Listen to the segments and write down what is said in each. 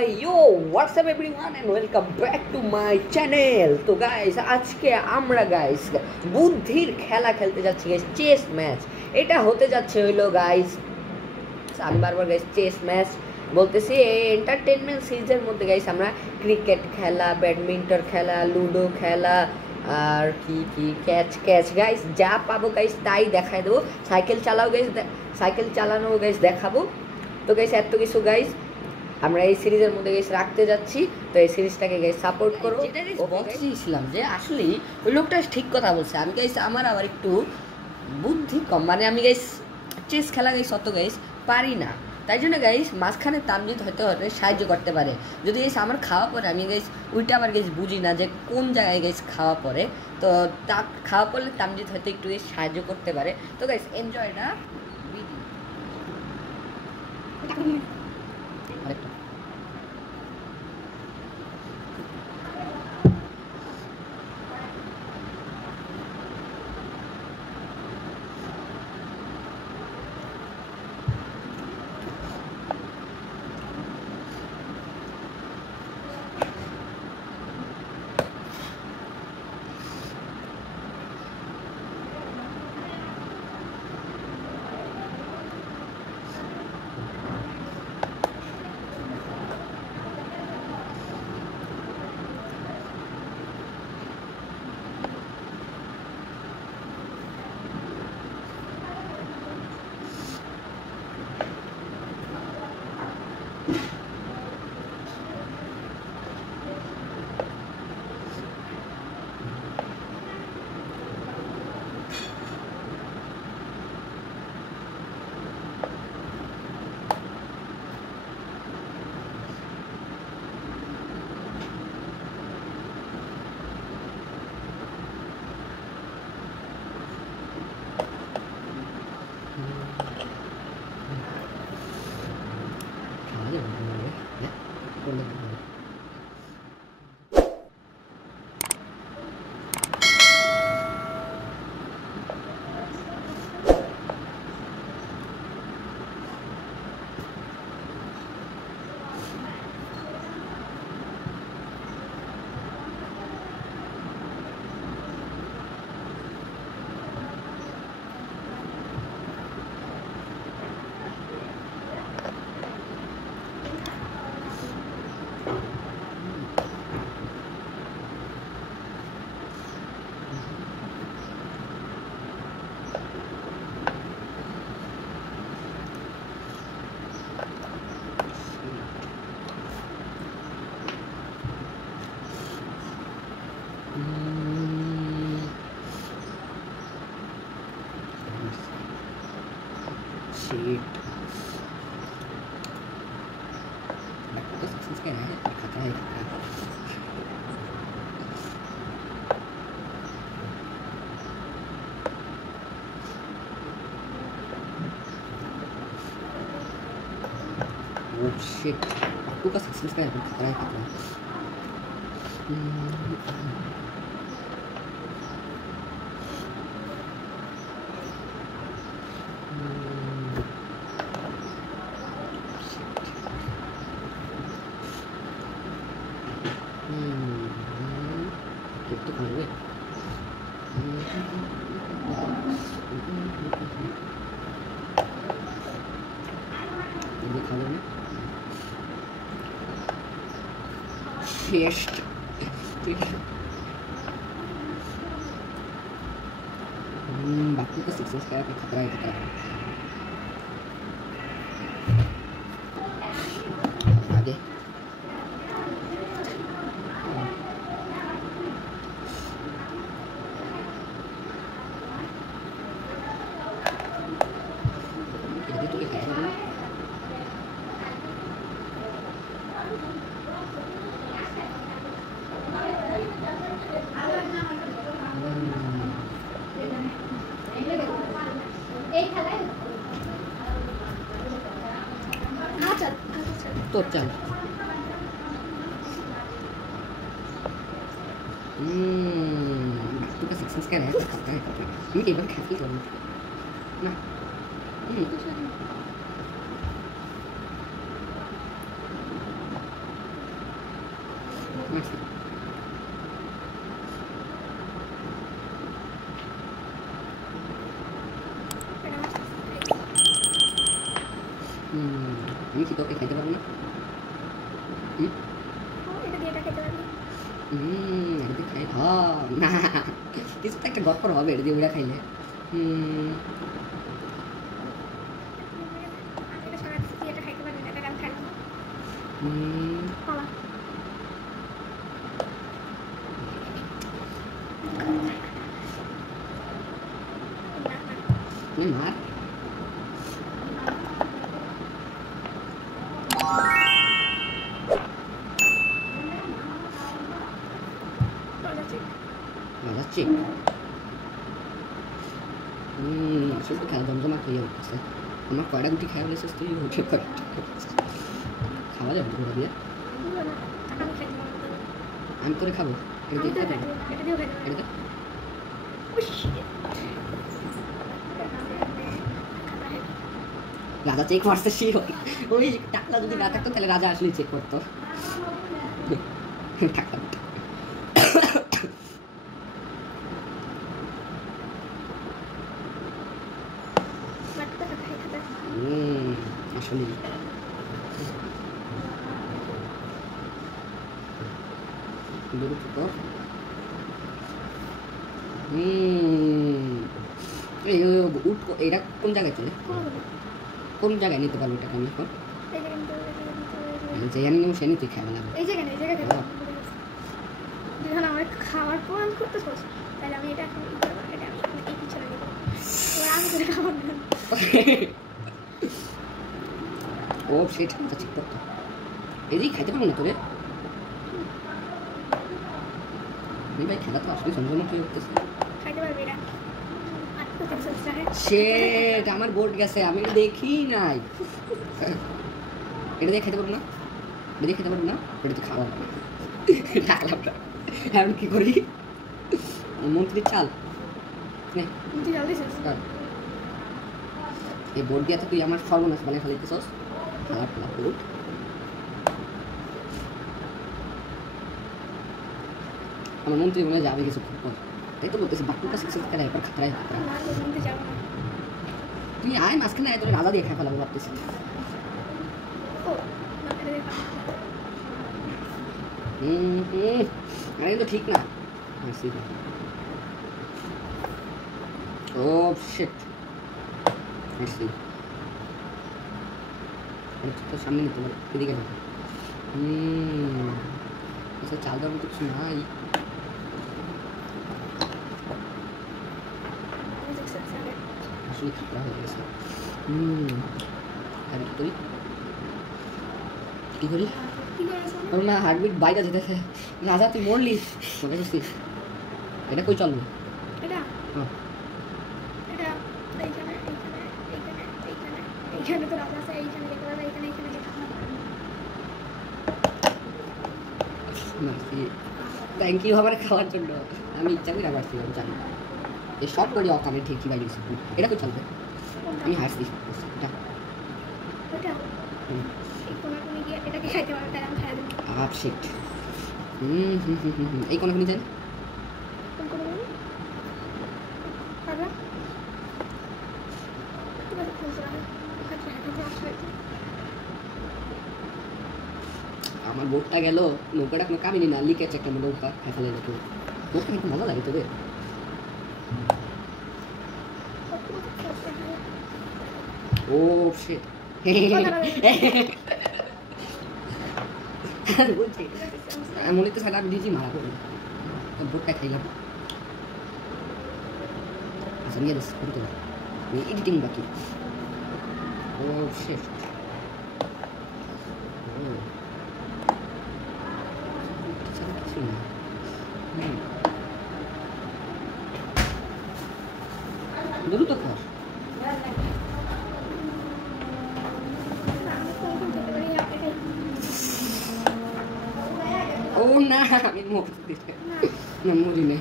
Yo, what's up everyone and welcome back to my channel. তো guys আজকে আমরা guys বুদ্ধির খেলা খেলতে যাচ্ছি গাইস, চেস ম্যাচ। এটা হতে যাচ্ছে হইলো গাইস, আমি বারবার গাইস চেস ম্যাচ বলতেছি। এই এন্টারটেনমেন্ট সিরিজের মধ্যে গাইস আমরা ক্রিকেট খেলা, ব্যাডমিন্টন খেলা, লুডো খেলা, আর কি কি ক্যাচ ক্যাচ গাইস যা পাবো গাইস তাই দেখাই দেবো। সাইকেল চালাও গাইস, সাইকেল চালানো গাইস দেখাবো। তো গাইস এত কিছু গাইস আমরা এই সিরিজের মধ্যে গাইস রাখতে যাচ্ছি। তো এই সিরিজটাকে গাইস সাপোর্ট করো। ও বলছিলাম যে আসলে ওই লোকটা ঠিক কথা বলছে। আমি গাইস আমার আবার একটু বুদ্ধি কম, মানে আমি গাইস চেস খেলা গাইস অত গাইস পারি না, তাই জন্য গাইস মাঝখানে তামজিদ হয়তো সাহায্য করতে পারে। যদি গাইস আমার খাওয়া পরে আমি গাইস ওইটা আবার গাইস বুঝি না যে কোন জায়গায় গাইস খাওয়া পরে, তো তা খাওয়া পড়লে তামজিদ হয়তো একটু গাইস সাহায্য করতে পারে। তো গাইস এনজয় না আরেকটা shit. तो सक्सेस क्या है, खतरा है खतरा। Oh shit, आपको का सक्सेस क्या है, खतरा है खतरा। तो खा लो ये खा लो ना टेस्ट बाकी का सक्सेस क्या है, खतरा है खतरा। आगे तो क्या है तो चल तू का सक्सेस क्या है, ये टेबल खाती करूँ ना। আমি কি তোকে খাইতে পারবো না? এটা খাই না, কিছু তো একটা গড়পড় হবে এটা দিয়ে ওটা খাইলে। মার যাচ্ছে শুধু খেলা জমজমা খেয়ে উঠতেছে। আমার কয়টা গুটি খেয়ে বলেছিস তুই? উঠে খাওয়া যাবে ঘোরা দিয়ে? আমি করে খাবো, এটা দিয়ে খাবো, এটা রাজা চেক মারছে ওই টাকলা যদি না থাকতো তাহলে রাজা আসলে চেক করতো। টাকলা আসলে এটা কোন জায়গায় চলে, কোন জায়গায় নিতে পারবো টাকা আমি এখন? যেখানে নেবো সেখানে তুই খাওয়া লাগবে। আমার খাওয়ার পর আমি করতে চাচ্ছি, তাহলে আমি এটা এখন এটা আমি এই পিছনে নেব, আমি করে খাওয়ার না। ও সেটা ঠিক করতো, এদিকে খাইতে পারবো না তোরে। আমি ভাই খেলা তো আসলে জমজমা হয়ে উঠতেছে। খাইতে পারবি না? সেটা আমার বোর্ড গেছে, আমি দেখি নাই। এটা দিয়ে খেতে পারবো না, এটা দিয়ে খেতে পারবো না, এটা তো খাওয়া ডাকলাম না। এখন কি করি? মন্ত্রীর চাল এই বোর্ড দিয়ে তুই আমার সর্বনাশ বানিয়ে ফেলাইতেছস। খারাপ খারাপ বোর্ড আমার মন্ত্রী মনে যাবে কিছু পর, তাই তো বলতেছি বাটুকা শিখছে খেলা একবার খাতরাই তুই আয় মাঝখানে আয়, তোর রাজা দিয়ে খাই ফেলাবো ভাবতেছি। আরে কিন্তু ঠিক না। ও শিট, তো সামনে নিতে পারে এদিকে না। আচ্ছা চাল দেওয়ার মতো কিছু নাই। আসলে খাতরা হয়ে গেছে। কি করি না, হার্টবিট বাইরে যেতেছে। রাজা তুই মরলি, তোকে বুঝছিস এটা কই চলবে? থ্যাংক ইউ আমার খাওয়ার জন্য। আমি ইচ্ছা করে আবার জানি এই শর্ট করে অকামে ঠিকই বাইরে গেছি। এটা কই চলবে? আমি হাসছি এটা আপসেট। এই কোন যান আমার বোটটা গেল, নৌকাটা কোনো কামিনি না, লিকেছে একটা নৌকা ফেলে রেখে। নৌকা কিন্তু মজা লাগে তোদের। ও শিট বলছি মনে তো সারা দিয়েছি মারা করে বোটটা খাইলাম। আচ্ছা নিয়ে যাস করতে এডিটিং বাকি। ও শিট দ্রুত কর। ও না আমি না মরি নাই।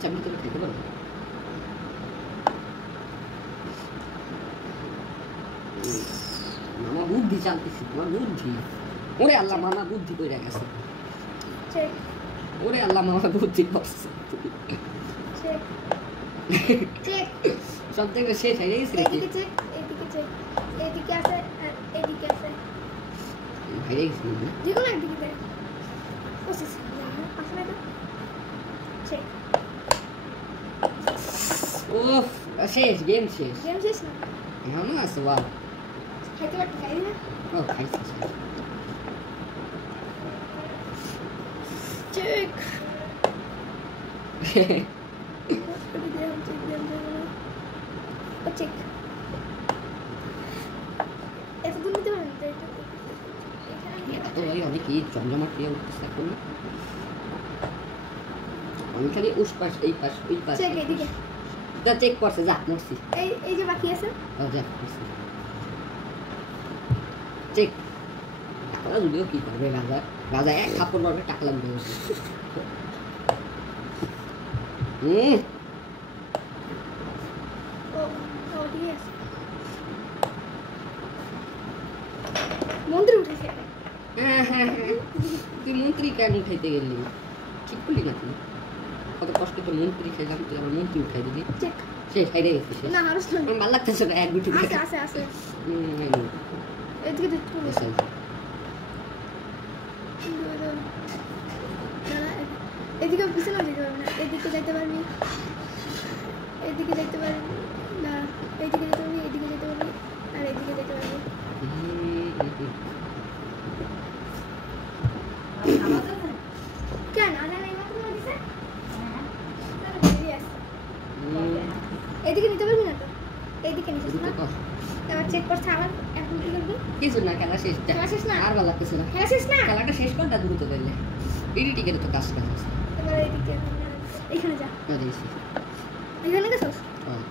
চাবি তো খেতে পারো। মামা বুদ্ধি চালতেছি, তোমার বুদ্ধি। ওরে আল্লাহ, মামা বুদ্ধি কইরা গেছে। চেক ওরে আল্লাহ, মামা বুদ্ধি করছে। চেক চেক সব থেকে শেষ হয়ে গেছে নাকি? এদিকে চেক, এদিকে চেক, এদিকে আছে আর এদিকে আছে। হয়ে গেছে না? যেকোনো একদিকে দেখ। কোশিশ আসলে তো চেক। ওহ, শেষ, গেম শেষ। গেম শেষ না? এখনো আছে, বাহ। খাইতে পারতে খাই না? ও, খাইছি। চেক চেক এত দূর নিতে পারেন তো? তো ভাই অনেকই জমজমাট দিয়ে উঠতেছে এখন। আমি খালি উস পাশ, এই পাশ, ওই পাশ। চেক এদিকে। যা চেক করছে, যা মরছি। এই যে বাকি আছে। ও যা মরছি। চেক। ওরা যদিও কি করবে রাজা? রাজা এক থাপ্পড় মারবে, টাকা লাগবে। ও ও ঠিক আছে। মন্দির উঠেছে। তুই মন্ত্রী কেন উঠাইতে গেলি? ঠিক করলি না তুই? কত কষ্ট তো মন্ত্রী খেলাম, তুই আবার মন্ত্রী উঠাই দিবি। চেক শেষ, হাইরে গেছে শেষ। না হারস না। আমার ভালো লাগতেছে না, এক গুটি আছে আছে আছে। এদিকে দেখতে হবে। এদিকে পিছনে যেতে পারবি না, এদিকে যেতে পারবি, এদিকে যেতে পারবি না, এদিকে যেতে পারবি, এদিকে যেতে পারবি আর এদিকে যেতে পারবি। কেন আজান এই মাত্র দিছে? এদিকে নিতে পারবি না তো? এদিকে নিছিস না? এবার চেক করছে আবার। এখন কি করবি? কিছু না, খেলা শেষ। খেলা শেষ না? আর ভালো লাগতেছে না। খেলা শেষ না? খেলাটা শেষ করটা দ্রুত করলে এডিটিংয়ের তো কাজ আছে। এবার এদিকে এখানে যা। দিয়েছি। এখানে গেছস? হ্যাঁ।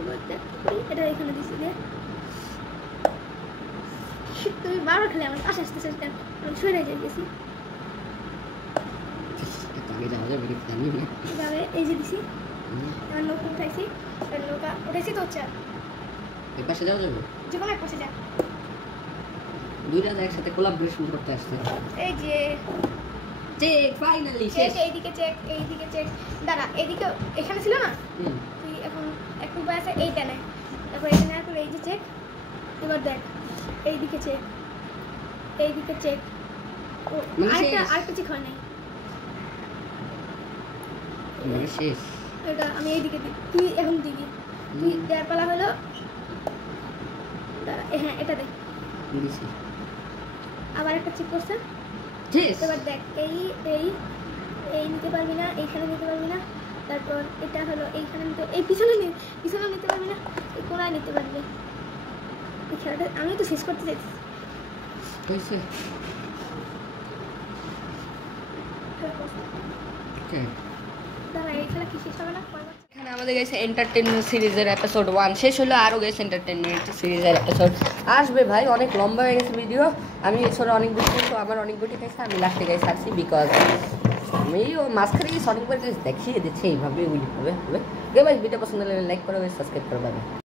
এবার দেখ এটা এখানে দিছি দে। তুমি বারবার খেলে আমার আস্তে আস্তে আস্তে আমি সরে যাই গেছি। আগে যাওয়া যাবে কি জানি না। এভাবে এই যে দিছি। এবার নৌকা উঠাইছি। এবার নৌকা উঠেছি তো চার। এই পাশে যাওয়া যাবে? যে কোনো এক পাশে যা। দুই রাজা একসাথে কোলাবরেশন করতে আসছে। এই যে চেক ফাইনালি চেক, শেষ। এইদিকে চেক, এইদিকে চেক। দাঁড়া, এইদিকে এখানে ছিল না? তুই এখন একটু উপায় আছে এইটা নে। তারপর এখানে আর এই যে চেক। এবার দেখ এইদিকে চেক, এইদিকে চেক। ও আরেকটা চেক হয় নাই। মানে শেষ। এটা আমি এইদিকে দিই, তুই এখন দিবি। তুই দেয়ার পালা হলো। দাঁড়া, হ্যাঁ এটা দেখ। দিছি। আবার একটা চেক করছে। শেষ। এবার দেখ এই এই এই নিতে পারবি না, এইখানে নিতে পারবি না। তারপর এটা হলো এইখানে নিতে, এই পিছনে নিতে পারবি না, এই কোনায় নিতে পারবি। এই খেলাটা আমি তো শেষ করতে চাইছি। হয়েছে। দাঁড়া, এই খেলা কি শেষ হবে না? এখানে আমাদের গেছে এন্টারটেনমেন্ট সিরিজের এপিসোড 1 শেষ হলো, আরও গেছে এন্টারটেনমেন্ট সিরিজের এপিসোড আসবে ভাই। অনেক লম্বা হয়ে গেছে ভিডিও। আমি এছাড়া অনেক গুটি, তো আমার অনেক গুটি খাইছে, আমি লাস্টে গাই ছাড়ছি বিকজ আমি ও মাঝখানে গিয়ে অনেকবার দেখিয়ে দিচ্ছে এইভাবে ওইভাবে হবে। ভাই ভিডিও পছন্দ লাগলে লাইক করো, সাবস্ক্রাইব করো।